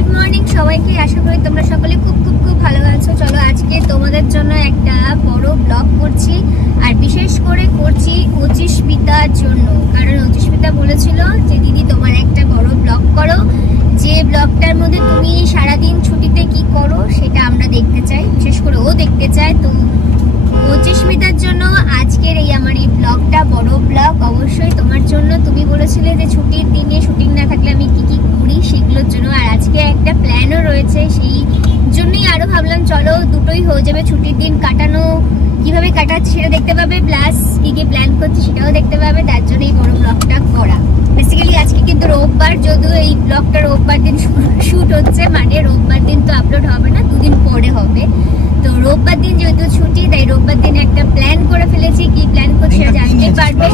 Good morning সবাইকে, আশা করি তোমরা সকলে খুব খুব খুব ভালো আছো। চলো আজকে তোমাদের জন্য একটা বড় ব্লগ করছি, আর বিশেষ করে করছি অচিস্মিতার জন্য। কারণ অচিস্মিতা বলেছিল যে দিদি তোমার একটা বড় ব্লগ করো, যে ব্লগটার মধ্যে তুমি সারাদিন ছুটিতে কি করো সেটা আমরা দেখতে চাই, বিশেষ করে ও দেখতে চায়। তো অচিস্মিতার জন্য আজকের আমার এই ব্লগটা বড় ব্লগ অবশ্যই তোমার জন্য। তুমি বলেছিলে যে ছুটির দিনে শুটিং না থাকলে আমি কি কি করি সেগুলোর জন্য, আর আজকে একটা প্ল্যানও রয়েছে, সেই জন্যই আরো ভাবলাম চলো দুটোই হয়ে যাবে। ছুটির দিন কাটানো কিভাবে কাটাচ্ছি সেটা দেখতে পাবে, প্লাস কি কি প্ল্যান করছি সেটাও দেখতে পাবে, তার জন্য এই বড় ব্লগটা করা। বেসিক্যালি আজকে কিন্তু রোববার, যদিও এই ব্লগটা রোববার দিন শুট হচ্ছে, মানে রোববার দিন তো আপলোড হবে না, দুদিন পরে হবে। তো রোববার দিন যেহেতু ছুটি, তাই রোববার দিন একটা প্ল্যান করে ফেলেছি। কি প্ল্যান করছি সেটা জানতে পারবে।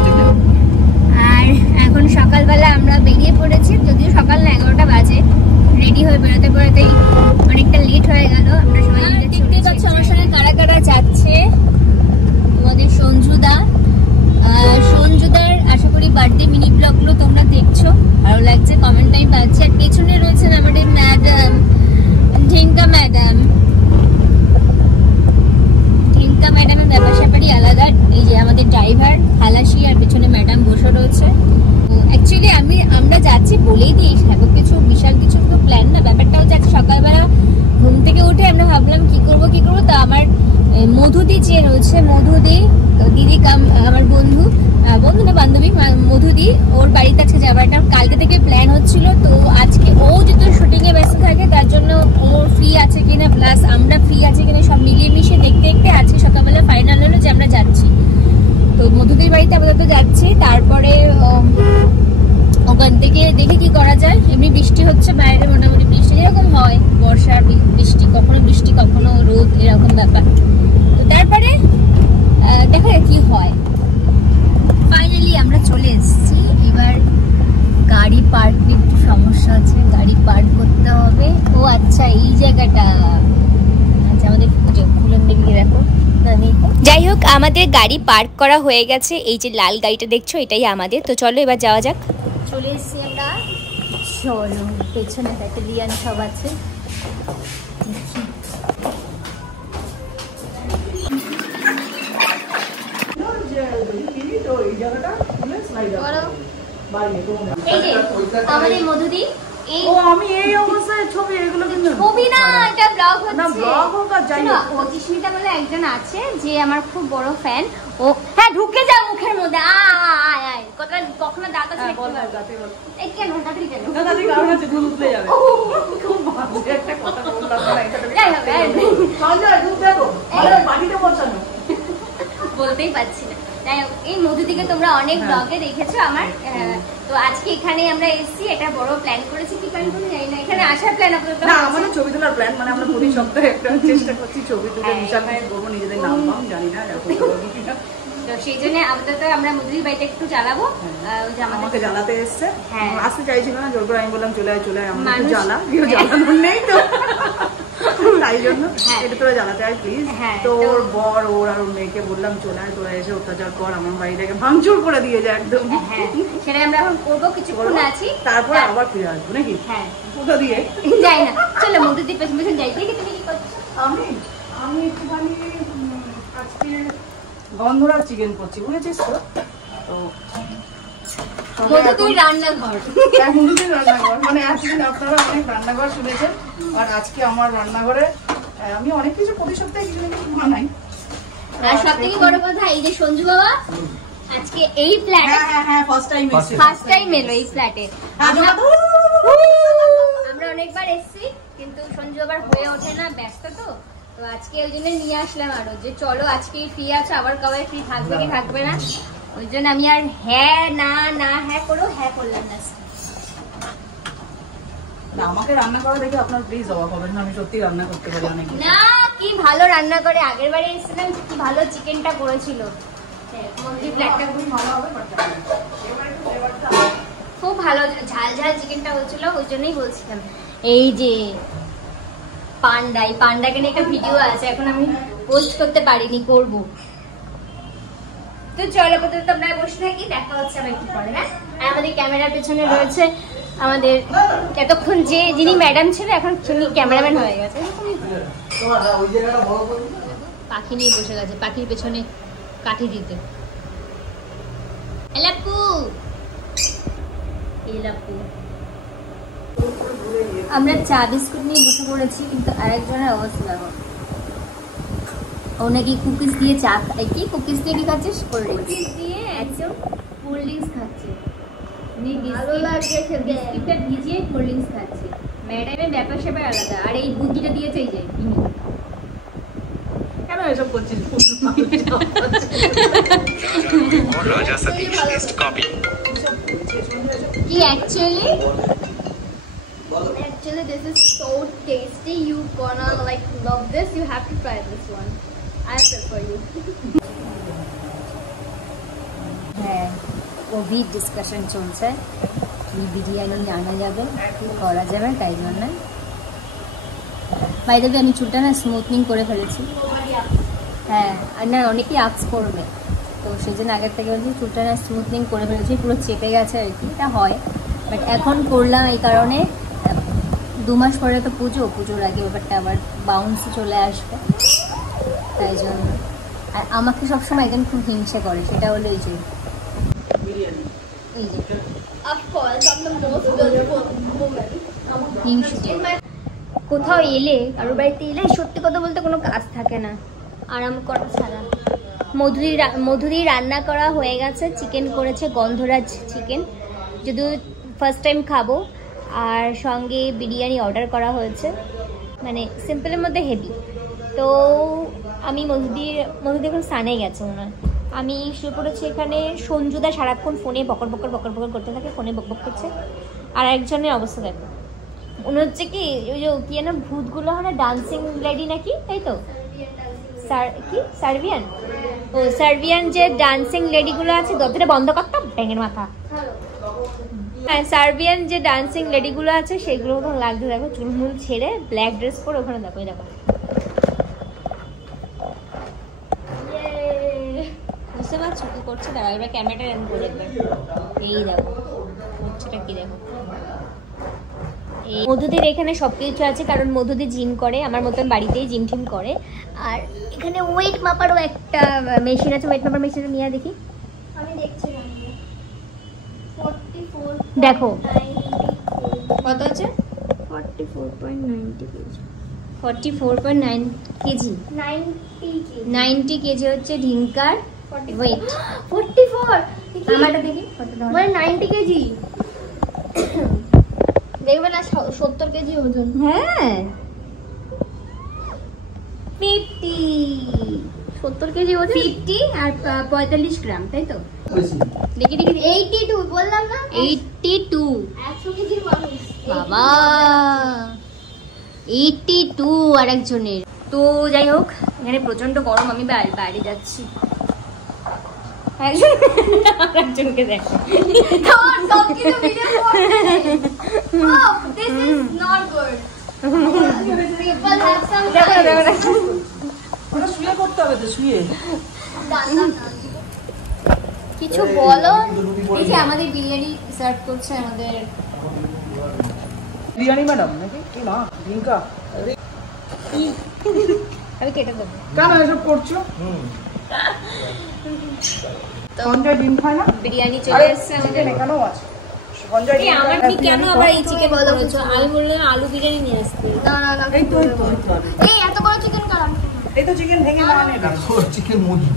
আর এখন সকালবেলা আমরা বেরিয়ে পড়েছি, যদিও সকাল না 11টা বাজে। রেডি হয়ে বেরোতে বেরোতেই অনেকটা লেট হয়ে গেল। আমরা সবাই দেখতে পাচ্ছি আমার সঙ্গে কারা কারা যাচ্ছে। আমাদের সঞ্জুদা, সঞ্জুদার আশা করি বার্থডে মিনি ব্লগগুলো তোমরা দেখছো, ভালো লাগছে, কমেন্টটাই পাচ্ছি। আর পেছনে রয়েছেন আমাদের ম্যাডাম, ঢেঙ্কা ম্যাডাম। ঢেঙ্কা ম্যাডামের ব্যাপার স্যাপারই আলাদা। এই যে আমাদের ড্রাইভার খালাসি, আর পেছনে ম্যাডাম বসে রয়েছে। অ্যাকচুয়ালি আমরা যাচ্ছি বলেই দিই, সেরকম কিছু বিশাল কিছু তো প্ল্যান না। ব্যাপারটা হচ্ছে সকালবেলা ঘুম থেকে উঠে আমরা ভাবলাম কি করব। তো আমার মধুদি যে রয়েছে, মধুদি দিদি কাম আমার বন্ধু না বান্ধবী, মধুদি, ওর বাড়িতে আজকে যাওয়াটা কালকে থেকে প্ল্যান হচ্ছিল। তো আজকে ও যেহেতু শুটিং এ ব্যস্ত থাকে, তার জন্য ওর ফ্রি আছে কিনা, প্লাস আমরা ফ্রি আছে কিনা, সব মিলিয়ে মিশিয়ে দেখতে দেখতে আজকে সকালবেলা ফাইনাল হলো যে আমরা যাচ্ছি। তো মধুদির বাড়িতে আপাতত যাচ্ছি, তারপরে ওখান থেকে দেখি কি করা যায়। এমনি বৃষ্টি হচ্ছে বাইরে, মোটামুটি বৃষ্টি যেরকম হয়, বর্ষার বৃষ্টি, কখনো রোদ, এরকম ব্যাপার। তো তারপরে দেখা যাক কি হয়। ফাইনালি আমরা চলে এসেছি। এবার গাড়ি পার্ক নিয়ে একটু সমস্যা আছে, গাড়ি পার্ক করতে হবে। ও আচ্ছা, এই জায়গাটা, আচ্ছা আমাদের ফুলের দিকে দেখো। যাই হোক, আমাদের গাড়ি পার্ক করা হয়ে গেছে। এই যে লাল গাড়িটা দেখছো, এটাই আমাদের। তো চলো এবার যাওয়া যাক। চলে এসেছি আমরা। চলো, পেছনে দেখো লিয়ান সব আছে। আমাদের মধুদি, আমি এই অবস্থায় ছবি, এগুলো ছবি না, এটা ব্লগ হচ্ছে। না ব্লগ হোক আর যাই হোক, অচিস্মিতা বলে একজন আছে যে আমার খুব বড় ফ্যান। ও হ্যাঁ, ঢুকে যা মুখের মধ্যে, আয় আয় কথা, কখনো দাঁত আছে বল দাঁতে বল। এই কেন দাঁতরি কেন? দাঁতরি কারণ আছে, দুধ উতলে যাবে। খুব বাজে একটা কথা বললাম না, এটা যাই হবে। চল যা, দুধ দেখো, আরে পানিতে বসানো, বলতেই পারছি না। যাই হোক, এই মধুদিকে তোমরা অনেক ব্লগে দেখেছো আমার। তো আজকে এখানে আমরা এসেছি, এটা বড় প্ল্যান করেছি। কি প্ল্যান করে জানি না, এখানে আসার প্ল্যান আপাতত না, আমাদের ছবি তোলার প্ল্যান, মানে আমরা প্রতি সপ্তাহে একটা চেষ্টা করছি ছবি তুলে বিশাল কিছু করবো, নিজেদের নাম জানি না, তো সেই জন্য আপাতত আমরা মধুদির বাড়িতে একটু জ্বালাবো। আমাকে জ্বালাতে এসছে, আসতে চাইছিল না, জোর করে আমি বললাম চলে আয় চলে আয়, আমার জ্বালা জ্বালানোর নেই তো, তাই জন্য এটা তোরা জ্বালাতে আয় প্লিজ। তো ওর বর, ওর আর ওর মেয়েকে বললাম চলে আয়, তোরা এসে অত্যাচার কর, আমার বাড়িটাকে ভাঙচুর করে দিয়ে যায় একদম। সেটা আমরা এখন করবো, কিছুক্ষণ আছি, তারপরে আবার ফিরে আসবো নাকি? হ্যাঁ, কোথা দিয়ে যাই না, চলো মধুদির পেছন পেছন যাই। দেখি তুমি কি করছো? আমি একটুখানি আজকে গন্ধরাজ চিকেন করছি, বুঝেছিস তো? মধুদির রান্নাঘর, মধুদির রান্নাঘর, মানে এতদিন আপনারা অনেক রান্নাঘর শুনেছেন, আর আজকে আমার রান্নাঘরে আমি অনেক কিছু প্রতি সপ্তাহে কিছু না কিছু বানাই। আর সব থেকে বড় কথা, এই যে সঞ্জু বাবা আজকে এই ফ্ল্যাটে ফার্স্ট টাইম এলো এই ফ্ল্যাটে। আমরা অনেকবার এসেছি, কিন্তু সঞ্জু বাবার হয়ে ওঠে না, ব্যস্ত তো। তো আজকে ওই জন্য নিয়ে আসলাম আরো, যে চলো আজকে ফ্রি আছে, আবার কবে ফ্রি থাকবে কি থাকবে না। ওই জন্য আমি আর হ্যাঁ না না হ্যাঁ করো, হ্যাঁ করলাম না। আমাকে রান্না করা দেখে আপনার প্লিজ অবাক হবেন না, আমি সত্যি রান্না করতে পারি অনেক। না, কি ভালো রান্না করে, আগের বারে এসেছিলাম কি ভালো চিকেনটা করেছিল। খুব ভালো ঝাল ঝাল চিকেনটা হয়েছিল, ওই জন্যই বলছিলাম। এই যে পান্ডা, এই পান্ডাকে নিয়ে একটা ভিডিও আছে, এখন আমি পোস্ট করতে পারিনি, করবো। তো চলো, তোমরা বসে থাকি, দেখা হচ্ছে আবার একটু পরে। হ্যাঁ, আর আমাদের ক্যামেরার পেছনে রয়েছে আমাদের এতক্ষণ যিনি ম্যাডাম ছিল এখন তিনি ক্যামেরাম্যান হয়ে গেছে। পাখি নিয়ে বসে গেছে, পাখির পেছনে কাঠি দিতে। আমরা চা বিস্কুট নিয়ে বসে পড়েছি, কিন্তু আরেকজনের অবস্থা দেখো, ও নাকি কুকিজ দিয়ে চা খায়। কি কুকিজ দিয়ে কি খাচ্ছিস? কোল্ড ড্রিঙ্কস দিয়ে একদম কোল্ড ড্রিঙ্কস খাচ্ছে। বিস্কিটটা ভিজিয়ে কোল্ড ড্রিঙ্কস খাচ্ছে। ম্যাডামের ব্যাপার স্যাপার আলাদা, আর এই বুদ্ধিটা দিয়েছে এই যে কেন এসব করছিস? কি actually this is so tasty. You gonna like love this. You have to try this one. I prefer you. হ্যাঁ, কোভিড ডিসকাশন চলছে, কি বিরিয়ানি আনা যাবে, কি করা যাবে, তাই জন্য। বাই দ্য ওয়ে, আমি চুলটা না স্মুথনিং করে ফেলেছি। হ্যাঁ, আর না অনেকেই আক্স করবে, তো সেই জন্য আগের থেকে বলছি চুলটা না স্মুথনিং করে ফেলেছি, পুরো চেপে গেছে আর কি। এটা হয়, বাট এখন করলাম এই কারণে 2 মাস পরে তো পুজোর আগে ব্যাপারটা আবার বাউন্স চলে আসবে, তাই জন্য। আর আমাকে সবসময় একজন খুব হিংসে করে, সেটা হলো এই যে Of course, I'm the most beautiful woman. হিংসে। কোথাও এলে, কারোর বাড়িতে এলে সত্যি কথা বলতে কোনো কাজ থাকে না আরাম করা ছাড়া। মধুরি রান্না করা হয়ে গেছে, চিকেন করেছে, গন্ধরাজ চিকেন, যদিও ফার্স্ট টাইম খাবো। আর সঙ্গে বিরিয়ানি অর্ডার করা হয়েছে, মানে সিম্পলের মধ্যে হেভি। তো আমি মধুদি এখন স্নানে গেছে মনে হয়। আমি শুয়ে পড়েছি এখানে। সঞ্জুদা সারাক্ষণ ফোনে বকর বকর করতে থাকে, ফোনে বকবক করছে। আর একজনের অবস্থা দেখো, মনে হচ্ছে কি ওই যে কি না ভূতগুলো হয় না, ডান্সিং লেডি নাকি, তাই তো? কি সার্বিয়ান? ও সার্বিয়ান যে ডান্সিং লেডিগুলো আছে, দরজাটা বন্ধ করতাম ব্যাঙের মাথা। হ্যাঁ, সার্বিয়ান যে ডান্সিং লেডিগুলো আছে সেগুলো ওখানে লাগছে দেখো, চুলমুল ছেড়ে ব্ল্যাক ড্রেস পরে ওখানে দেখো। বুঝতে পারছো কি করছে? দাঁড়া, এবার ক্যামেরাটা এরকম করে দেখবে। এই দেখো করছেটা কি দেখো। মধুদির এখানে সবকিছু আছে, কারণ মধুদি জিম করে, আমার মতন বাড়িতেই জিম টিম করে। আর এখানে ওয়েট মাপারও একটা মেশিন আছে, ওয়েট মাপার মেশিনটা নিয়ে দেখি। আমি দেখছিলাম 44 দেখো কত আছে, 44.90 কেজি। 44.9 কেজি। 90 কেজি হচ্ছে ঢিঙ্কার ওয়েট। 44 আমারটা দেখি মানে 90 কেজি। দেখবে না 70 কেজি ওজন। হ্যাঁ 50 70 কেজি ওজন, 50 আর 45 গ্রাম, তাই তো? দেখি 82 বললাম না, 82। 100 কেজির মানুষ বাবা 82 আর একজনের। তো যাই হোক, এখানে প্রচন্ড গরম, আমি বাইরে যাচ্ছি। একজনকে দেখো, this is not good. People have some শুয়ে করতে হবে তো, শুয়ে কিছু বলো। এই যে আমাদের বিরিয়ানি সার্ভ করছে আমাদের বিরিয়ানি ম্যাডাম নাকি কি না রিঙ্কা, আমি কেটে দেবো। কেন এসব করছো? সঞ্জয় ডিম খায় না? বিরিয়ানি চলে এসেছে আমাদের। কেন আছে সঞ্জয়? আমার কি কেন আবার এই চিকেন বলেছো? আমি বললাম আলু বিরিয়ানি নিয়ে আসতে। না এই তো এই এত বড় চিকেন কারাম, এই তো চিকেন ভেঙে না এটা চিকেন মুড়ি।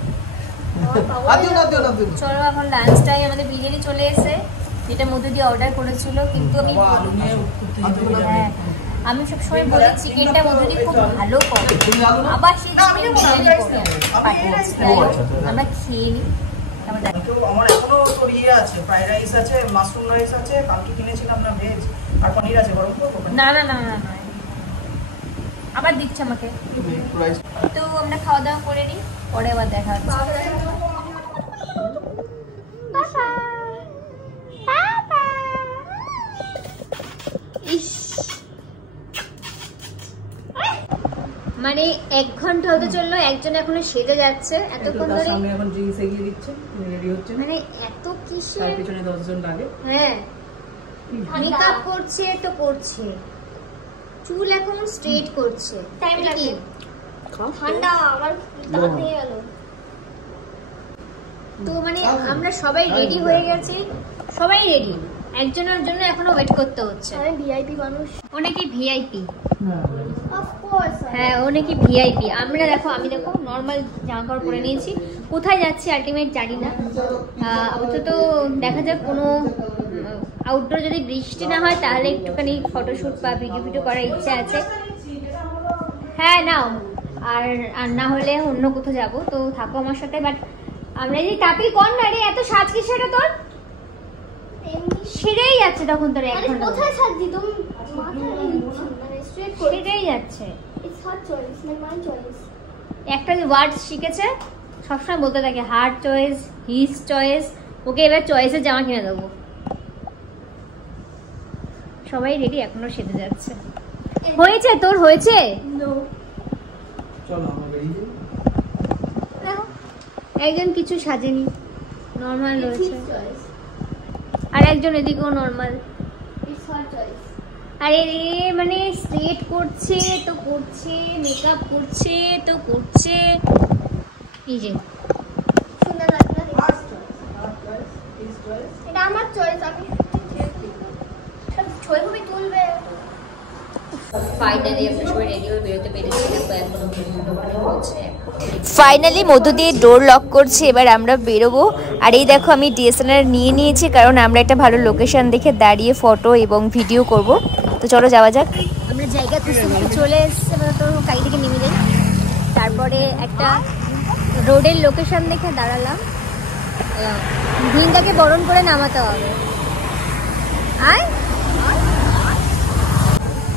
চলো এখন লাঞ্চ টাইম, আমাদের বিরিয়ানি চলে এসেছে, যেটা মধ্যে দিয়ে অর্ডার করেছিল। কিন্তু আমি সবসময় বলি চিকেনটা মধ্যে দিয়ে খুব ভালো করে, আবার সেই চিকেন বিরিয়ানি করে আমরা খেয়ে নিই। আমার এখনো তোর ইয়ে আছে, ফ্রাইড রাইস আছে, মাশরুম রাইস আছে, কালকে কিনেছিলাম না ভেজ, আর পনির আছে গরম করবো। না আবার দিচ্ছে আমাকে। তো আমরা খাওয়া দাওয়া করে নিই, পরে আবার দেখা হচ্ছে। মানে 1 ঘন্টা হতে চললো, একজন এখনো সেজে যাচ্ছে এতক্ষণ ধরে। সামনে এখন ড্রিঙ্কস এগিয়ে দিচ্ছে, রেডি হচ্ছে, মানে এত কিসের পিছনে 10 জন লাগে। হ্যাঁ মেকআপ করছে তো করছে, চুল এখন স্ট্রেট করছে। টাইম এটা লাগে। কি? ঠান্ডা আমার দাঁত হয়ে গেল। তো মানে আমরা সবাই রেডি হয়ে গেছি, সবাই রেডি, একজনের জন্য এখনো ওয়েট করতে হচ্ছে। আমি ভিআইপি মানুষ। অনেকে ভিআইপি, অফ কোর্স। হ্যাঁ অনেকে ভিআইপি। আমরা দেখো, আমি দেখো নর্মাল জামা কাপড় পরে নিয়েছি। কোথায় যাচ্ছি আলটিমেট জানি না, অন্তত দেখা যাক কোনো আউটডোর যদি বৃষ্টি না হয় তাহলে একটুখানি ফটোশুট বা ভিডিও করার ইচ্ছা আছে। হ্যাঁ নাও, আর না হলে অন্য কোথাও যাবো, তো থাকো আমার সাথে। বাট আমরা যদি তাপি কোন না রে, এত সাজ কি সেটা তোর সেরেই যাচ্ছে তখন তোর 1 ঘন্টা কোথায় সাজি তুমি? মানে স্ট্রেট করে সেরেই যাচ্ছে। It's hard choice, my choice. একটা যে ওয়ার্ড শিখেছে সবসময় বলতে থাকে, হার্ড চয়েস, হিজ চয়েস। ওকে এবার চয়েসের জামা কিনে দেবো। সবাই রেডি, এখনো সেজে যাচ্ছে। হয়েছে তোর? হয়েছে? নো। দেখো একজন কিছু সাজেনি, নর্মাল রয়েছে, চয়েস। আর একজন এদিকেও নর্মাল। It's hard choice. আরে রে মানে স্ট্রেট করছে তো করছে, মেকআপ করছে তো করছে। এই যে সুন্দর লাগছে না? এটা আমার চয়েস। আমি সব ছবি তুলবে। ফাইনালি মধু দিয়ে ডোর লক করছে, এবার আমরা বেরোবো। আর এই দেখো আমি ডিএসএলআর নিয়ে নিয়েছি, কারণ আমরা একটা ভালো লোকেশন দেখে দাঁড়িয়ে ফটো এবং ভিডিও করব। তো চলো যাওয়া যাক। আমরা জায়গা খুঁজতে চলে এসেছি, তো গাড়ি থেকে নেমে যাই। তারপরে একটা রোডের লোকেশন দেখে দাঁড়ালাম। ভিনটাকে বরণ করে নামাতে হবে। আয়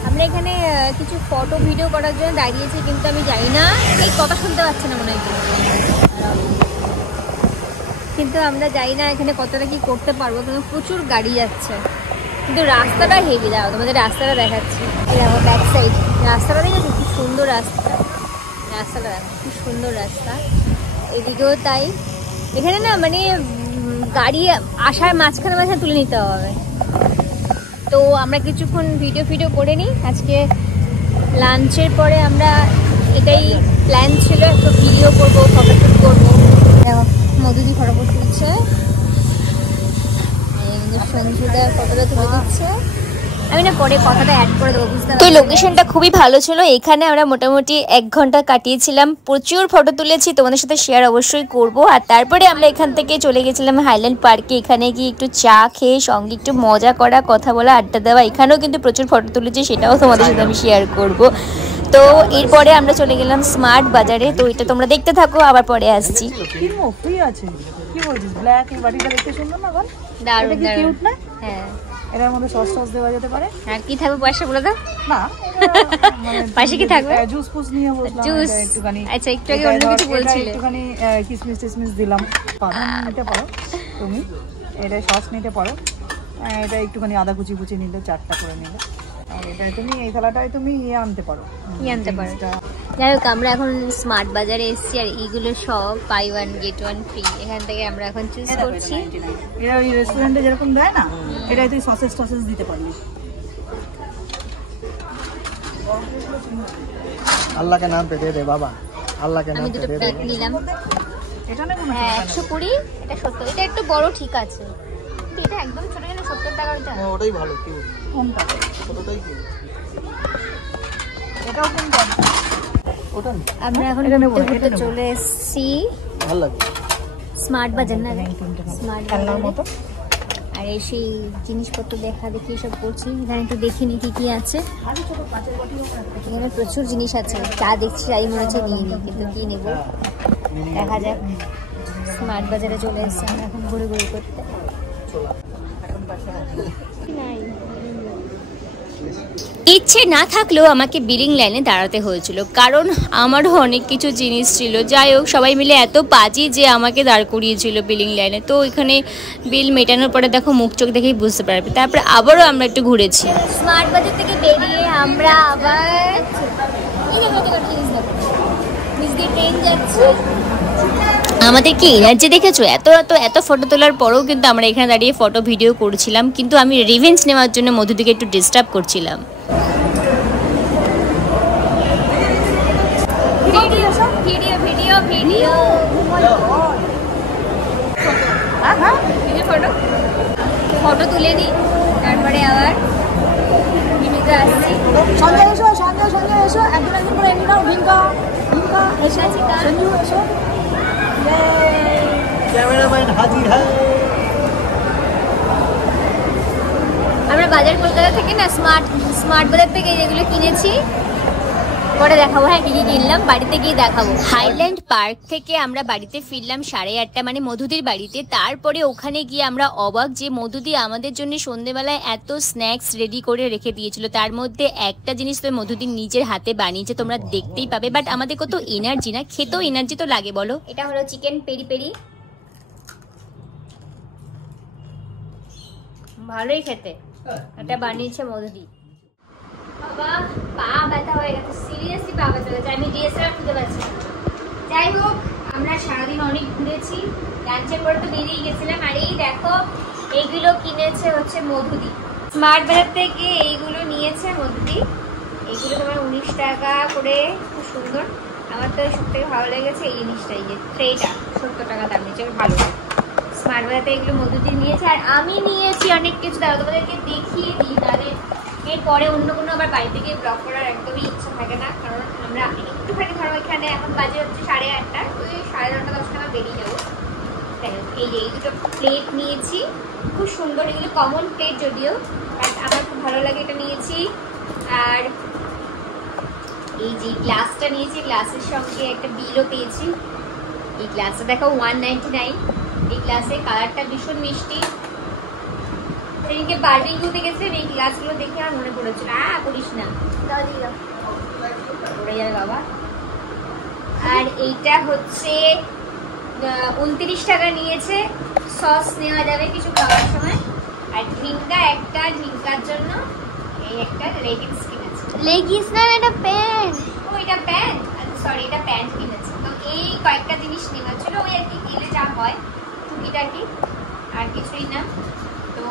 আমরা এখানে কিছু ফটো ভিডিও করার জন্য দাঁড়িয়েছি, কিন্তু আমি জানি না, এই কথা শুনতে পাচ্ছি না মনে হয়, কিন্তু আমরা জানি না এখানে কতটা কি করতে পারবো, কিন্তু প্রচুর গাড়ি যাচ্ছে। কিন্তু রাস্তাটা হেভি, দাও তোমাদের রাস্তাটা দেখাচ্ছি। এই দেখো ব্যাক সাইড রাস্তাটা দেখেছি, খুব সুন্দর রাস্তা। রাস্তাটা দেখো খুব সুন্দর রাস্তা, এদিকেও তাই। এখানে না মানে গাড়ি আসার মাঝখানে মাঝখানে তুলে নিতে হবে। তো আমরা কিছুক্ষণ ভিডিও করে নিই। আজকে লাঞ্চের পরে আমরা এটাই প্ল্যান ছিল, একটু ভিডিও করবো, ফটোশ্যুট করবো। মধুদি ফটো তুলছে, সঞ্জুদা ফটোটা তুলে দিচ্ছে। আমি না পরে কথাটা অ্যাড করে দেবো, বুঝতে পারছি। তো লোকেশনটা খুবই ভালো ছিল, এখানে আমরা মোটামুটি 1 ঘন্টা কাটিয়েছিলাম। প্রচুর ফটো তুলেছি, তোমাদের সাথে শেয়ার অবশ্যই করব। আর তারপরে আমরা এখান থেকে চলে গেছিলাম হাইল্যান্ড পার্কে। এখানে গিয়ে একটু চা খেয়ে সঙ্গে একটু মজা করা, কথা বলা, আড্ডা দেওয়া। এখানেও কিন্তু প্রচুর ফটো তুলেছি, সেটাও তোমাদের সাথে আমি শেয়ার করব। তো এরপরে আমরা চলে গেলাম স্মার্ট বাজারে। তো এটা তোমরা দেখতে থাকো, আবার পরে আসছি। কি বলছিস? ব্ল্যাক এই বাটিটা দেখতে সুন্দর না বল? দারুণ এটা কি কিউট না? হ্যাঁ, এর মধ্যে সস দেওয়া যেতে পারে। আর কি থাকবে পাশে বলে দাও? না পাশে কি থাকবে? জুস ফুস নিয়ে বসলাম। জুস একটুখানি, আচ্ছা, একটু আগে অন্য কিছু বলছিলে। একটুখানি কিসমিস টিসমিস দিলাম। বাদাম নিতে পারো তুমি, এটা সস নিতে পারো, এটা একটুখানি আদা কুচি নিলে 4টা করে নিলে। আর এটা তুমি এই থালাটায় তুমি আনতে পারো, আনতে পারো। যাই হোক, আমরা এখন স্মার্ট বাজারে এসেছি, আর এইগুলো সব বাই 1 গেট 1 ফ্রি। এখান থেকে আমরা এখন চুজ করছি। এরা ওই রেস্টুরেন্টে যেরকম দেয় না, এটাই তুই সসেস টসেস দিতে পারবি। अल्लाह के नाम पे दे दे बाबा, अल्लाह के আমি नाम पे দুটো दे প্লেট दे। নিলাম। এটা না কোনো হ্যাঁ 120, এটা 70। এটা একটু বড় ঠিক আছে, কিন্তু এটা একদম ছোট জন্য 70 টাকা। ওটা ও ওটাই ভালো, কি কোনটা? ওটাই কি এটাও কোনটা? ওটা না আমরা এখন এটা নেবো, ঘুরতে এটা নেবো। চলে এসেছি ভালো লাগে। স্মার্ট বাজার না, স্মার্ট খেলনার বাজার। মতো। আর সেই জিনিসপত্র দেখা দেখি সব করছি। এখানে একটু দেখিনি কি কি আছে। এখানে প্রচুর জিনিস আছে, যা দেখছি তাই মনে হচ্ছে নিয়ে নিই, কিন্তু কি নেবো দেখা যাক। স্মার্ট বাজারে চলে এসেছি আমরা এখন ঘুরে করতে। ইচ্ছে না থাকলেও আমাকে বিলিং লাইনে দাঁড়াতে হয়েছিল, কারণ আমারও অনেক কিছু জিনিস ছিল। যাই হোক, সবাই মিলে এত বাজি যে আমাকে দাঁড় করিয়েছিল বিলিং লাইনে। তো এখানে বিল মেটানোর পরে দেখো মুখ চোখ দেখেই বুঝতে পারবে। তারপরে আবারও আমরা একটু ঘুরেছি। স্মার্ট বাজার থেকে বেরিয়ে আমরা আবার নিচ দিয়ে ট্রেন যাচ্ছে। আমাদের কি এনার্জি দেখেছো, এত এত এত ফটো তোলার পরেও কিন্তু আমরা এখানে দাঁড়িয়ে ফটো ভিডিও করছিলাম, কিন্তু আমি রিভেঞ্জ নেওয়ার জন্য মধুদিকে একটু ডিস্টার্ব করছিলাম। Video video video video photo photo তুলে নিই, তারপরে আবার ভিডিওতে আসছি। সঞ্জয় এসো, সঞ্জয় এসো, একজন একজন করে এনে নাও। ভিঙ্কা এসো, সঞ্জু এসো। ক্যামেরাম্যান হাজির হ্যায়। আমরা বাজার কলকাতা থেকে না স্মার্ট বাজার থেকে যেগুলো কিনেছি পরে দেখাবো। হ্যাঁ, কি কি কিনলাম বাড়িতে গিয়ে দেখাবো। হাইল্যান্ড পার্ক থেকে আমরা বাড়িতে ফিরলাম 8:30, মানে মধুদির বাড়িতে। তারপরে ওখানে গিয়ে আমরা অবাক যে মধুদি আমাদের জন্য সন্ধ্যেবেলায় এত স্ন্যাক্স রেডি করে রেখে দিয়েছিল। তার মধ্যে একটা জিনিস তো মধুদি নিজের হাতে বানিয়েছে, তোমরা দেখতেই পাবে। বাট আমাদের কত এনার্জি না, খেতেও এনার্জি তো লাগে বলো। এটা হলো চিকেন পেরি পেরি, ভালোই খেতে। এটা বানিয়েছে মধুদি। বাবা পা ব্যথা হয়ে গেছে, সিরিয়াসলি পা ব্যথা হয়ে গেছে, আমি ডিএসএলআর খুঁজে পাচ্ছি না। যাই হোক, আমরা সারাদিন অনেক ঘুরেছি, লাঞ্চের পরে তো বেরিয়ে গেছিলাম। আর এই দেখো, এইগুলো কিনেছে হচ্ছে মধুদি স্মার্ট বাজার থেকে। এইগুলো নিয়েছে মধুদি, এইগুলো তোমার 19 টাকা করে, খুব সুন্দর। আমার তো সব থেকে ভালো লেগেছে এই জিনিসটা, এই যে ট্রেটা 70 টাকা দাম নিয়েছে, ভালো। স্মার্ট বাজার থেকে এগুলো মধুদি নিয়েছে। আর আমি নিয়েছি অনেক কিছু, তারা তোমাদেরকে দেখিয়ে দিই। তাদের এরপরে অন্য কোনো আবার বাড়ি থেকে ব্লগ করার একদমই ইচ্ছা থাকে না, কারণ আমরা একটুখানি ধরো এখানে এখন বাজে হচ্ছে 8:30, ওই 9:30 10 টাকা বেরিয়ে যাবো। এই যে এই দুটো প্লেট নিয়েছি, খুব সুন্দর। এগুলো কমন প্লেট যদিও, বাট আমার খুব ভালো লাগে, এটা নিয়েছি। আর এই যে গ্লাসটা নিয়েছি, গ্লাসের সঙ্গে একটা বিলও পেয়েছি। এই গ্লাসটা দেখো 199। এই গ্লাসের কালারটা ভীষণ মিষ্টি। সেদিনকে বার্বিকিউতে গেছিলাম, এই গ্লাসগুলো দেখে আমার মনে পড়েছিল। করিস না, পড়ে যাবে বাবা। আর এইটা হচ্ছে 29 টাকা নিয়েছে, সস নেওয়া যাবে কিছু খাওয়ার সময়। আর ঢিঙ্কা, একটা ঢিঙ্কার জন্য এই একটা লেগিংস কিনেছে। লেগিংস না, এটা প্যান্ট। ও এটা প্যান্ট, সরি এটা প্যান্ট কিনেছে। তো এই কয়েকটা জিনিস নেওয়া ছিল, ওই আর কি গেলে যা হয় টুকিটাকি, আর কিছুই না। তো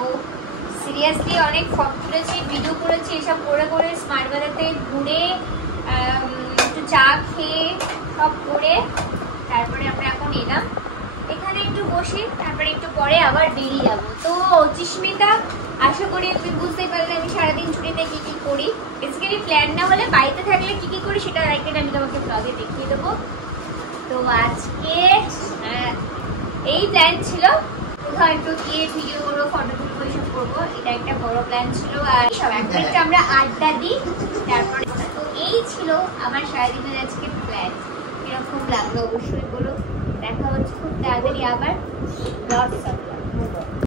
সিরিয়াসলি অনেক ফটো তুলেছি, ভিডিও করেছি, এসব করে করে স্মার্ট বাজারতে ঘুরে একটু চা খেয়ে সব করে তারপরে আমরা এখন এলাম এখানে একটু বসে, তারপরে একটু পরে আবার বেরিয়ে যাবো। তো চিস্মিতা, আশা করি তুমি বুঝতেই পারলে আমি সারাদিন ছুটিতে কি কি করি। বেসিক্যালি প্ল্যান না হলে বাড়িতে থাকলে কি কি করি সেটা একদিন আমি তোমাকে ব্লগে দেখিয়ে দেবো। তো আজকে এই প্ল্যান ছিল, কোথাও একটু গিয়ে ভিডিও করবো, ফটো তুলবো, এইসব করবো, এটা একটা বড় প্ল্যান ছিল। আর সব এখন একটু আমরা আড্ডা দিই, তারপরে তো এই ছিল আমার সারাদিনের আজকে প্ল্যান। এরকম লাগলো অবশ্যই বলো। দেখা হচ্ছে খুব তাড়াতাড়ি আবার ব্লগ।